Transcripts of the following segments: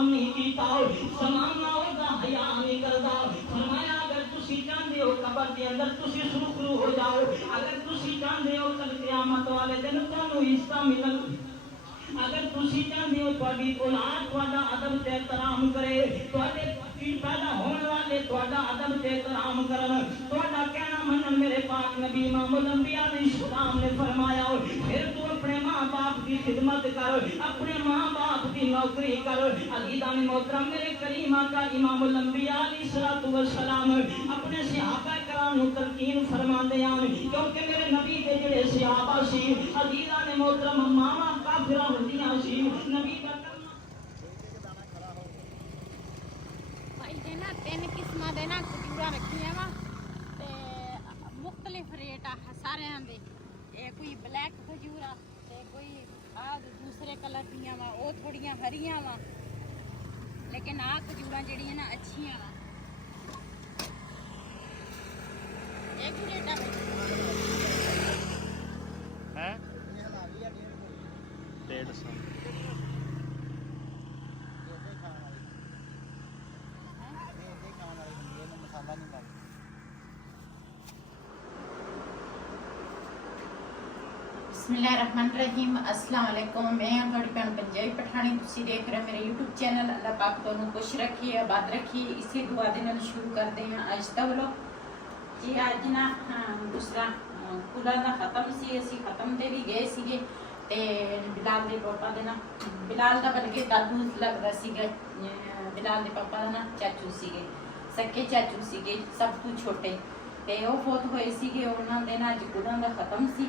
सलाम नहीं कीता सलाम ना होगा हया नहीं करदा फरमाया अगर तुसी चाहते हो कब्र के अंदर तुसी सुरखरू हो जाओ अगर तुसी चाहते हो कल क़यामत वाले दिन तुहानू हिस्सा मिलन अगर तुसी चाहते हो तुहाडी औलाद तुहाडा अदब ते एहतराम करे तुहाडे पैदा होने वाले तुहाडा अदब ते एहतराम करन तुहाडा कहना मनन मेरे पाक नबी इमामुल अंबिया अलैहिस्सलाम ने फरमाया फिर तू अपने मां बाप की खिदमत कर अपने मां बाप की नौकरी कर अज़ीज़ान मोहतरम मेरे करीम आका इमामुल अंबिया अलैहिस्सलातु वस्सलाम अपने सहाबा कराम नु तलकीन फरमाते हैं क्योंकि मेरे नबी के जेड़े सहाबा सी अज़ीज़ान मोहतरम मामा काफिरा होंदियां सी नबी का तीन किस्म के ना खजूर रखिया वा मुख्तलिफ रेट आ सारिया दे कोई ब्लैक खजूर आ कोई दूसरे कलर दियाँ वा वो थोड़िया हरियां वा लेकिन आ खजूर जड़ियां ना अच्छियां वा एक ही रेट है 150 बिस्मिल्लाहिर्रहमानिर्रहीम अस्सलाम वालेकुम मैं थोड़ी भैन पंजाबी पठानी तुसी देख रहे मेरे यूट्यूब चैनल अल्लाह पाक तुहानू खुश रखिए आबाद रखिए इसी दुआ दे नाल शुरू करते हैं अज दा व्लॉग जी अज ना दूसरा कुला दा खत्म सी असी खत्म ते भी गए सीगे ते बिलाल दे पापा दे ना बिलाल दा बल्कि दादू लगदा सीगा बिलाल दे पापा दा ना चाचू सीगे सक्के चाचू सीगे सब तो छोटे ते वो फौत होए सीगे उन्हां दे ना अज कुला दा खत्म सी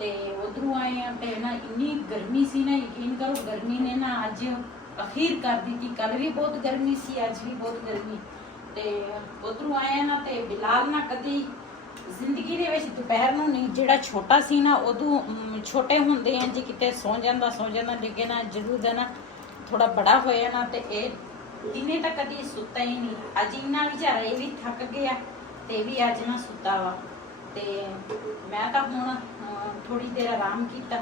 ते उधरों आए हैं ते ना इन्नी गर्मी सी ना यकीन करो गर्मी ने ना अज अखीर कर दी थी कल भी बहुत गर्मी सी अज भी बहुत गर्मी ते उधरों आए ना ते बिलाल ना कदी जिंदगी दे विच दोपहर नूं नहीं जिहड़ा छोटा सी ना उदों छोटे हुंदे हैं जी किते सौ जांदा लेकिन ना जरूर ना थोड़ा बड़ा होया ना ते दिने तक कदी सुता ही नहीं अज इन्ना बेचारा ये भी थक गया ते भी अज ना सुता वा ते मैं तो हुण थोड़ी देर आराम किया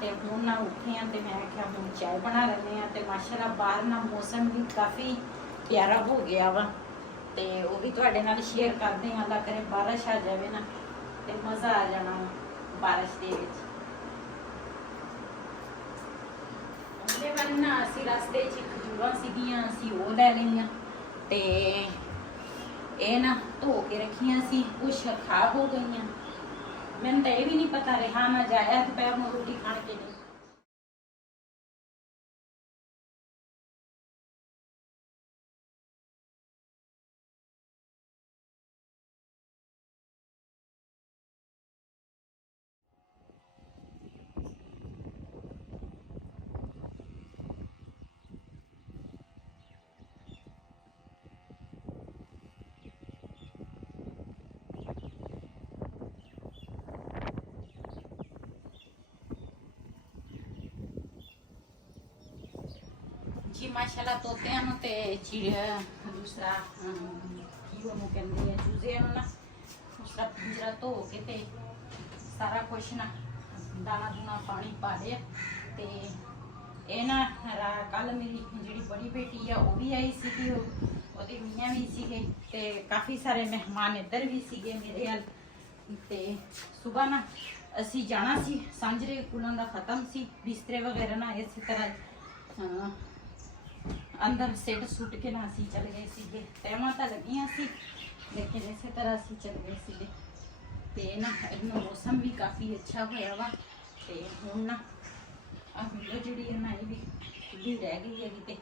ते हुण ना उठे हैं ते मैं क्या हुण चाय बना लेने हैं ते माशाल्लाह बाहर ना मौसम भी काफ़ी प्यारा हो गया वा ते वो भी तुहाडे नाल शेयर करदे हैं अल्लाह करे बारिश आ जाए ना ते मज़ा आ जाना बारिश दे विच ਉਹਦੇ ਵੱਲ ਨਾ ਅਸੀਂ ਰਸਤੇ 'ਚ ਖਜੂਰਾਂ ਸੀਗੀਆਂ ਅਸੀਂ ਉਹ ਲੈ ਲਈਆਂ ਤੇ ਇਹ ਨਾ ਧੋ ਕੇ ਰੱਖੀਆਂ ਸੀ ਕੁਛ ਖਰਾਬ ਹੋ ਗਈਆਂ मैंने तो ये भी नहीं पता रहा ना जाया दोपहर में रोटी खाने के लिए जी माशाल्लाह तोतियां नूं ते चिड़िया दूसरा की ओनू कहंदे आ चूजियां नूं ना दूसरा पिंजरा धो के ते सारा कुछ ना दाना दूना पानी पा लिया ते ये ना कल मेरी जिहड़ी बड़ी बेटी है वो भी आई सी ओहदे मियाँ भी सीगे ते काफ़ी सारे मेहमान इधर भी सीगे मेरे हल ते सुबह ना असी जाना सी सांझरे कुलों दा खत्म सी बिस्तरे वगैरह ना इस तरह अंदर सिट सुट के ना असी चल गए सीगे तैमा तो लगियां सी लेकिन इस तरह असी चल गए सीगे ते ना इन्ना मौसम भी काफ़ी अच्छा होया वा ते हुण ना विंडो जिहड़ी है ना ये भी खुली रह गई है ते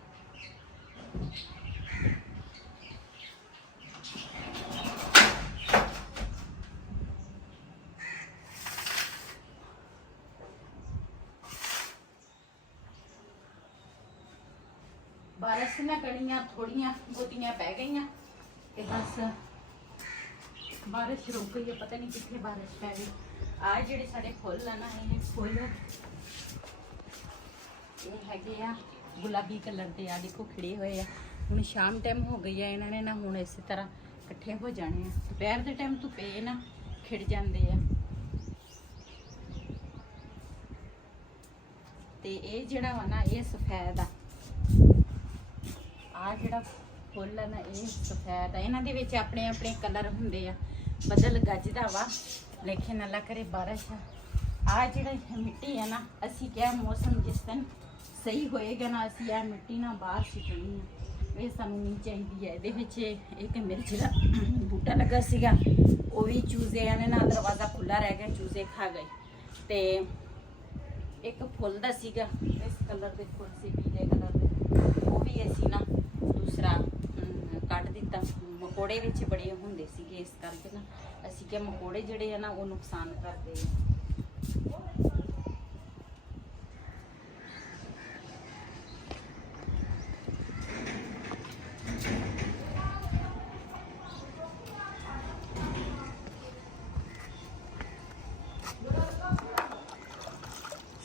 बारिश ना कड़ियाँ थोड़ियाँ गोतियाँ पै गई ते बस बारिश रुक गई है पता नहीं कितने बारिश पै गई आ जेडे साडे फुल है ना ये फुल ये हैगे आ गुलाबी कलर के आ देखो खिड़े हुए आ हुण शाम टाइम हो गई है इन्होंने ना हुण इस तरह इकट्ठे हो जाने दोपहर के टाइम धुप्पे ना खिड़ जाते हैं ते ये जिहड़ा वा ना ये सफेद आ ਆ ਜਿਹੜਾ ਫੁੱਲ ਆ ਨਾ ਇਹ ਸਫੈਦ ਆ, ਇਹਨਾਂ ਦੇ ਵਿੱਚ ਆਪਣੇ ਆਪਣੇ ਕਲਰ ਹੁੰਦੇ ਆ, ਬਦਲ ਗੱਜਦਾ ਵਾ ਲੇਕਿਨ ਅੱਲਾ ਕਰੇ ਬਾਰਿਸ਼ ਆ ਜਿਹੜਾ ਮਿੱਟੀ ਆ ਨਾ, ਅਸੀਂ ਕਿਹਾ ਮੌਸਮ ਜਿਸ ਦਿਨ ਸਹੀ ਹੋਏਗਾ ਨਾ ਅਸੀਂ ਇਹ ਮਿੱਟੀ ਨਾ ਬਾਹਰ ਸੁੱਟਣੀ ਆ, ਇਹ ਸਾਨੂੰ ਨਹੀਂ ਚਾਹੀਦੀ ਹੈ। ਇਹਦੇ ਵਿੱਚ ਇੱਕ ਮਿਰਚ ਦਾ ਬੂਟਾ ਲੱਗਾ ਸੀਗਾ, ਉਹ ਵੀ ਚੂਜ਼ਿਆਂ ਨੇ ਨਾ ਦਰਵਾਜ਼ਾ ਖੁੱਲਾ ਰਹਿ ਗਿਆ, ਚੂਜ਼ੇ ਖਾ ਗਏ। ਤੇ ਇੱਕ ਫੁੱਲ ਦਾ ਸੀਗਾ ਇਸ ਕਲਰ ਦੇ ਫੁੱਲ ਸੀ, ਪੀਲੇ ਕਲਰ ਦੇ, ਉਹ ਵੀ ਅਸੀਂ ਨਾ ਦੂਸਰਾ ਕੱਢ ਦਿੱਤਾ। ਮਕੌੜੇ ਵਿੱਚ ਬੜੇ ਹੁੰਦੇ ਸੀਗੇ, ਇਸ ਕਰਕੇ ਨਾ ਅਸੀਂ ਕਿ ਮਕੌੜੇ ਜਿਹੜੇ ਆ ਨਾ ਉਹ ਨੁਕਸਾਨ ਕਰਦੇ ਆ।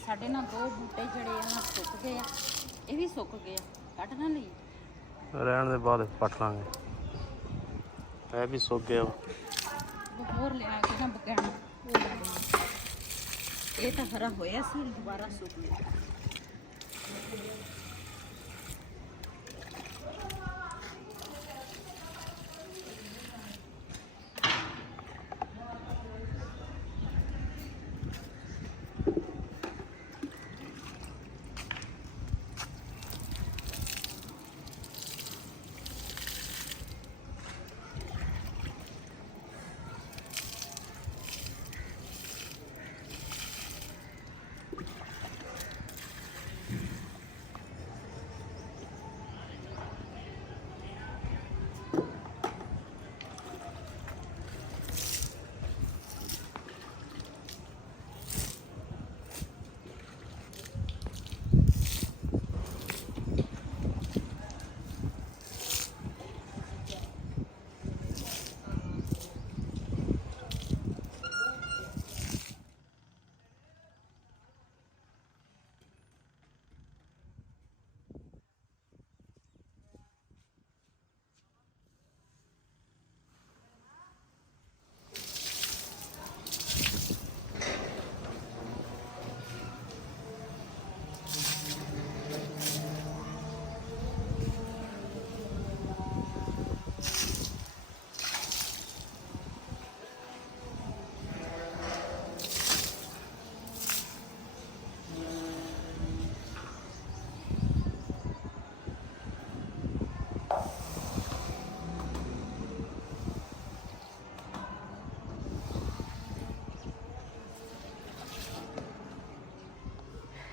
ਸਾਡੇ ਨਾ 2 ਬੂਟੇ ਜਿਹੜੇ ਆ ਨਾ ਸੁੱਕ ਗਏ ਆ, ਇਹ ਵੀ ਸੁੱਕ ਗਏ ਆ, ਕੱਢ ਨਾ ਲਈ ਰਹਿਣ ਦੇ ਬਾਅਦ ਪੱਟ ਲਾਂਗੇ। ਇਹ ਵੀ ਸੁੱਕ ਗਿਆ ਹੋਰ ਲਿਆ ਕੇ ਨਾ ਬਗਾਣਾ ਉਹ ਲਾ ਲਈ। ਇਹ ਤਾਂ ਹਰਾ ਹੋਇਆ ਸੀ, ਦੁਬਾਰਾ ਸੁੱਕ ਗਿਆ।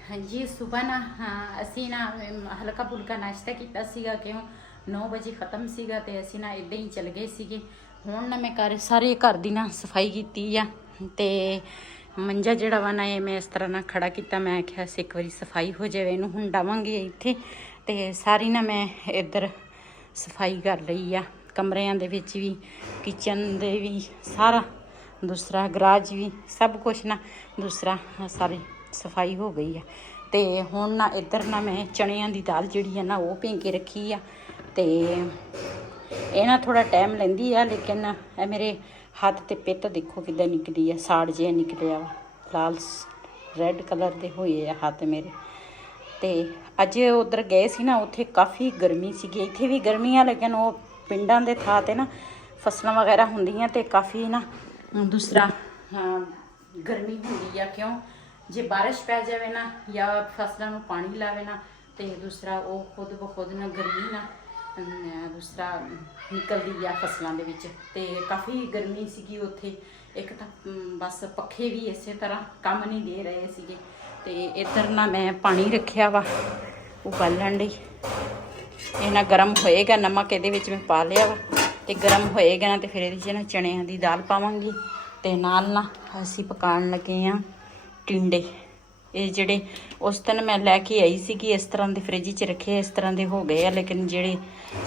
ਹਾਂਜੀ ਸੁਬਹ ਨਾ ਅਸੀਂ ਨਾ ਹਲਕਾ ਫੁਲਕਾ ਨਾਸ਼ਤਾ ਕੀਤਾ ਸੀਗਾ, ਕਿਉਂ 9 ਵਜੇ ਖਤਮ ਸੀਗਾ ਤੇ ਅਸੀਂ ਨਾ ਇਦਾਂ ਹੀ ਚਲ ਗਏ ਸੀਗੇ। ਹੁਣ ਨਾ ਮੈਂ ਸਾਰੇ ਘਰ ਦੀ ਨਾ ਸਫਾਈ ਕੀਤੀ ਆ ਤੇ ਮੰਜਾ ਜਿਹੜਾ ਵਾ ਨਾ ਇਹ ਮੈਂ ਇਸ ਤਰ੍ਹਾਂ ਨਾ ਖੜਾ ਕੀਤਾ। ਮੈਂ ਆਖਿਆ ਸੀ ਇੱਕ ਵਾਰੀ ਸਫਾਈ ਹੋ ਜਾਵੇ, ਇਹਨੂੰ ਹੁਣ ਡਾਵਾਂਗੇ ਇੱਥੇ। ਤੇ ਸਾਰੀ ਨਾ ਮੈਂ ਇੱਧਰ ਸਫਾਈ ਕਰ ਲਈ ਆ, ਕਮਰਿਆਂ ਦੇ ਵਿੱਚ ਵੀ, ਕਿਚਨ ਦੇ ਵੀ, ਸਾਰਾ ਦੂਸਰਾ ਗਰਾਜ ਵੀ, ਸਭ ਕੁਛ ਨਾ ਦੂਸਰਾ ਸਾਰੀ ਸਫਾਈ ਹੋ ਗਈ ਆ। ਤੇ ਹੁਣ ਨਾ ਇੱਧਰ ਨਾ ਮੈਂ ਚਣਿਆਂ ਦੀ ਦਾਲ ਜਿਹੜੀ ਆ ਨਾ ਉਹ ਭਿਓ ਕੇ ਰੱਖੀ ਆ। ਤੇ ਇਹ ਨਾ ਥੋੜਾ ਟਾਈਮ ਲੈਂਦੀ ਆ, ਲੇਕਿਨ ਇਹ ਮੇਰੇ ਹੱਥ ਤੇ ਪਿੱਤ ਦੇਖੋ ਕਿੱਦਾਂ ਨਿਕਲੀ ਆ, ਸਾੜ ਜਿਹਾ ਨਿਕਲਿਆ ਵਾ, ਲਾਲ ਰੈੱਡ ਕਲਰ ਦੇ ਹੋਏ ਆ ਹੱਥ ਮੇਰੇ। ਤੇ ਅੱਜ ਉੱਧਰ ਗਏ ਸੀ ਨਾ, ਉੱਥੇ ਕਾਫੀ ਗਰਮੀ ਸੀਗੀ, ਇੱਥੇ ਵੀ ਗਰਮੀ ਆ, ਲੇਕਿਨ ਉਹ ਪਿੰਡਾਂ ਦੇ ਥਾਂ ਤੇ ਨਾ ਫਸਲਾਂ ਵਗੈਰਾ ਹੁੰਦੀਆਂ ਤੇ ਕਾਫੀ ਨਾ ਦੂਸਰਾ ਗਰਮੀ ਹੁੰਦੀ ਆ। ਕਿਉਂ ਜੇ ਬਾਰਿਸ਼ ਪੈ ਜਾਵੇ ਨਾ ਜਾਂ ਫਸਲਾਂ ਨੂੰ ਪਾਣੀ ਲਾਵੇ ਨਾ ਤੇ ਦੂਸਰਾ ਉਹ ਖੁਦ ਬ ਖੁਦ ਨਾ ਗਰਮੀ ਨਾ ਦੂਸਰਾ ਨਿਕਲਦੀ ਆ ਫਸਲਾਂ ਦੇ ਵਿੱਚ। ਤੇ ਕਾਫੀ ਗਰਮੀ ਸੀਗੀ ਉੱਥੇ, ਇੱਕ ਤਾਂ ਬਸ ਪੱਖੇ ਵੀ ਇਸੇ ਤਰ੍ਹਾਂ ਕੰਮ ਨਹੀਂ ਦੇ ਰਹੇ ਸੀਗੇ। ਤੇ ਇੱਧਰ ਨਾ ਮੈਂ ਪਾਣੀ ਰੱਖਿਆ ਵਾ ਉਬਾਲਣ ਲਈ, ਇਹ ਨਾ ਗਰਮ ਹੋਏਗਾ, ਨਮਕ ਇਹਦੇ ਵਿੱਚ ਮੈਂ ਪਾ ਲਿਆ ਵਾ ਤੇ ਗਰਮ ਹੋਏਗਾ ਨਾ ਤੇ ਫਿਰ ਇਹਦੇ 'ਚ ਨਾ ਚਣਿਆਂ ਦੀ ਦਾਲ ਪਾਵਾਂਗੀ। ਤੇ ਨਾਲ ਨਾ ਅਸੀਂ ਪਕਾਉਣ ਲੱਗੇ ਆ ਟਿੰਡੇ। ਇਹ ਜਿਹੜੇ ਉਸ ਦਿਨ ਮੈਂ ਲੈ ਕੇ ਆਈ ਸੀਗੀ ਇਸ ਤਰ੍ਹਾਂ ਦੇ ਫਰਿੱਜ 'ਚ ਰੱਖੇ, ਇਸ ਤਰ੍ਹਾਂ ਦੇ ਹੋ ਗਏ ਆ, ਲੇਕਿਨ ਜਿਹੜੇ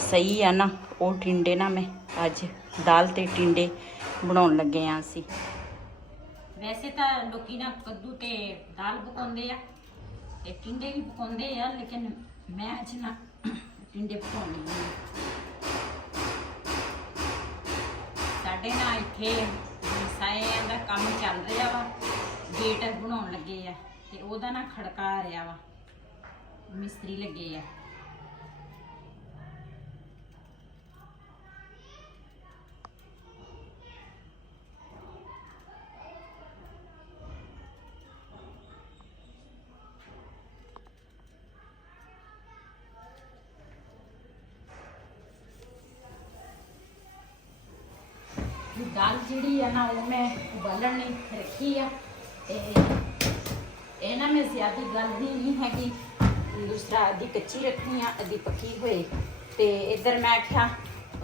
ਸਹੀ ਆ ਨਾ ਉਹ ਟਿੰਡੇ ਨਾ ਮੈਂ ਅੱਜ ਦਾਲ ਤੇ ਟਿੰਡੇ ਬਣਾਉਣ ਲੱਗੇ ਆ ਅਸੀਂ। ਵੈਸੇ ਤਾਂ ਲੋਕੀ ਨਾ ਕੱਦੂ ਤੇ ਦਾਲ ਪਕਾਉਂਦੇ ਆ ਤੇ ਟਿੰਡੇ ਵੀ ਪਕਾਉਂਦੇ ਆ, ਲੇਕਿਨ ਮੈਂ ਅੱਜ ਨਾ ਟਿੰਡੇ ਪਕਾਉਣੀ ਆ। ਸਾਡੇ ਨਾ ਇੱਥੇ ਸਾਇਆਂ ਦਾ ਕੰਮ ਚੱਲ ਰਿਹਾ ਵਾ, ਗੇਟ ਬਣਾਉਣ ਲੱਗੇ ਆ ਤੇ ਉਹਦਾ ਨਾ ਖੜਕਾ ਆ ਰਿਹਾ ਵਾ, ਮਿਸਤਰੀ ਲੱਗੇ ਆ। दाल जी है ना वो मैं उबालन रखी है। ये ना मैं ज़्यादा गलनी नहीं हैगी, दूसरा अद्धी कच्ची रखनी है अद्धी पक्की हुई। तो इधर मैं आख्या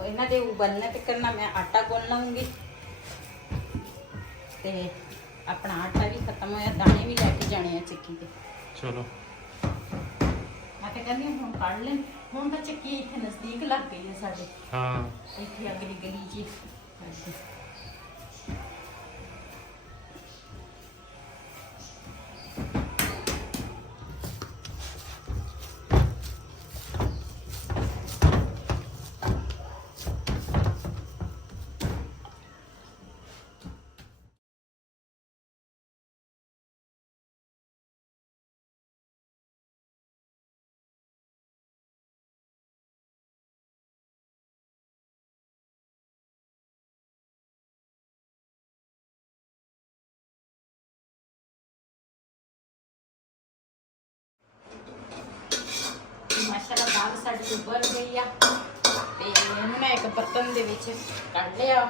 इन्हों के उबलने तक करना मैं आटा गुन लूँगी। तो अपना आटा भी खत्म होया, दाने भी लैके जाने हैं चक्की ते। चलो मैं तो कहती हूँ कढ़ लें, हूँ तो चक्की इतने नज़दीक लग गई है साढ़े। हाँ इतनी अगली गली जी माशाल्लाह दाल साडी उबल गई आ ते इहनूं मैं एक बर्तन दे विच कढ लिया।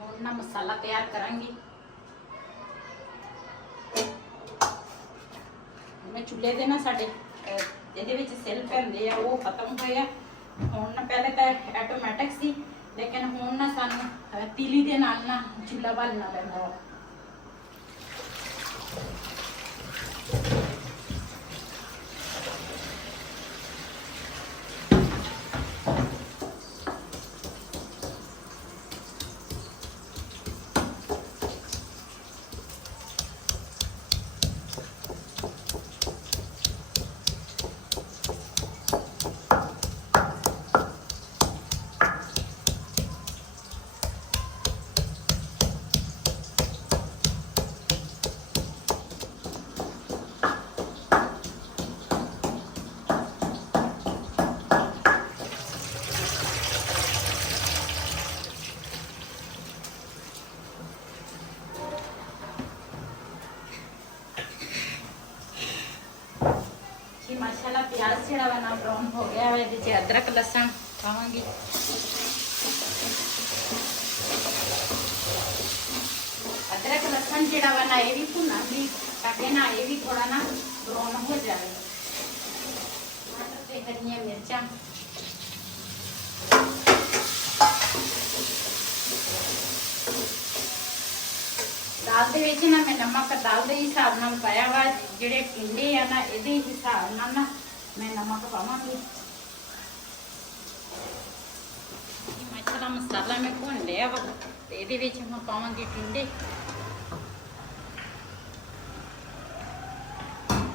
हुण ना मसाला तैयार करांगी। मैं चूल्हे दे ना साडे ਇਹਦੇ ਵਿੱਚ ਸੈੱਲ ਪੈਂਦੇ ਆ ਉਹ ਖਤਮ ਹੋਏ ਆ। ਹੁਣ ਨਾ ਪਹਿਲੇ ਤਾਂ ਆਟੋਮੈਟਿਕ ਸੀ, ਲੇਕਿਨ ਹੁਣ ਨਾ ਸਾਨੂੰ ਤੀਲੀ ਦੇ ਨਾਲ ਨਾ ਚੁੱਲ੍ਹਾ ਬਾਲਣਾ ਪੈਂਦਾ ਵਾ। माशाल्लाह प्याज जिहड़ा वा ना ब्राउन हो गया है। ये अदरक लहसुन पावांगी। अदरक लहसुन जिहड़ा वा ना ये भी भुनांगी ताकि ना ये भी थोड़ा ना ब्राउन हो जाए। टमाटर ते हरियां मिर्चां दाल दे विच ना मैं नमक दाल के हिसाब नाल पाया वा। जिहड़े टिंडे आ ना इहदे हिसाब नाल ना मैं नमक पावांगी। माशाल्लाह मसाला मैं भुन लिया वा ते इहदे विच मैं पावांगी टिंडे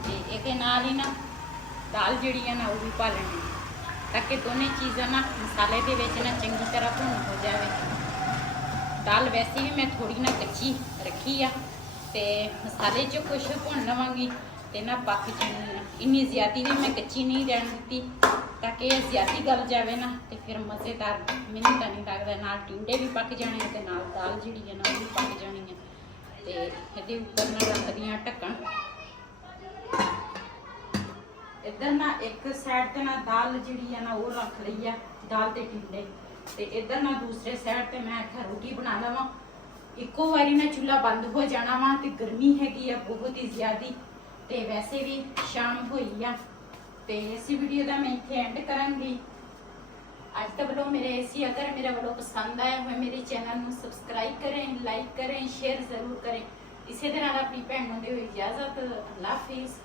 ते इहदे नाल ही ना दाल जिहड़ी है ना वो भी पा लैनी ताकि दोनों चीज़ां ना मसाले दे विच ना चंगी तरह भुन हो जाए। दाल वैसे भी मैं थोड़ी ना कच्ची रखी आ ते मसाले च कुछ भुन लवांगी ते ना पक जानी। इन्नी ज़्यादा भी मैं कच्ची नहीं रहन दी ताकि ये ज़्यादा गल जाए ना तो फिर मज़ेदार मैनूं तां नहीं लगदा। नाल टिंडे भी पक जाने ते नाल दाल जिहड़ी है ना वो भी पक जानी है। ते इहदे उपर ना रख दियां ढक्कन। इधर ना एक साइड ते ना दाल जिहड़ी है ना वो रख लई है दाल ते टिंडे ते इधर ना दूसरे साइड ते मैं आख्या रोटी बना लवां। इक्को वारी ना चूल्हा बंद हो जाना वा ते गर्मी हैगी आ बहुत ही ज़्यादा ते वैसे भी शाम होई आ ते इस वीडियो का मैं इत्थे एंड करांगी। अज तक वालों मेरे ऐसी अगर मेरे वालों पसंद आया हुए मेरे चैनल को सबसक्राइब करें, लाइक करें, शेयर जरूर करें। इसी तरह अपनी भैन नूं दिओ इजाजत। अल्लाह हाफिज़।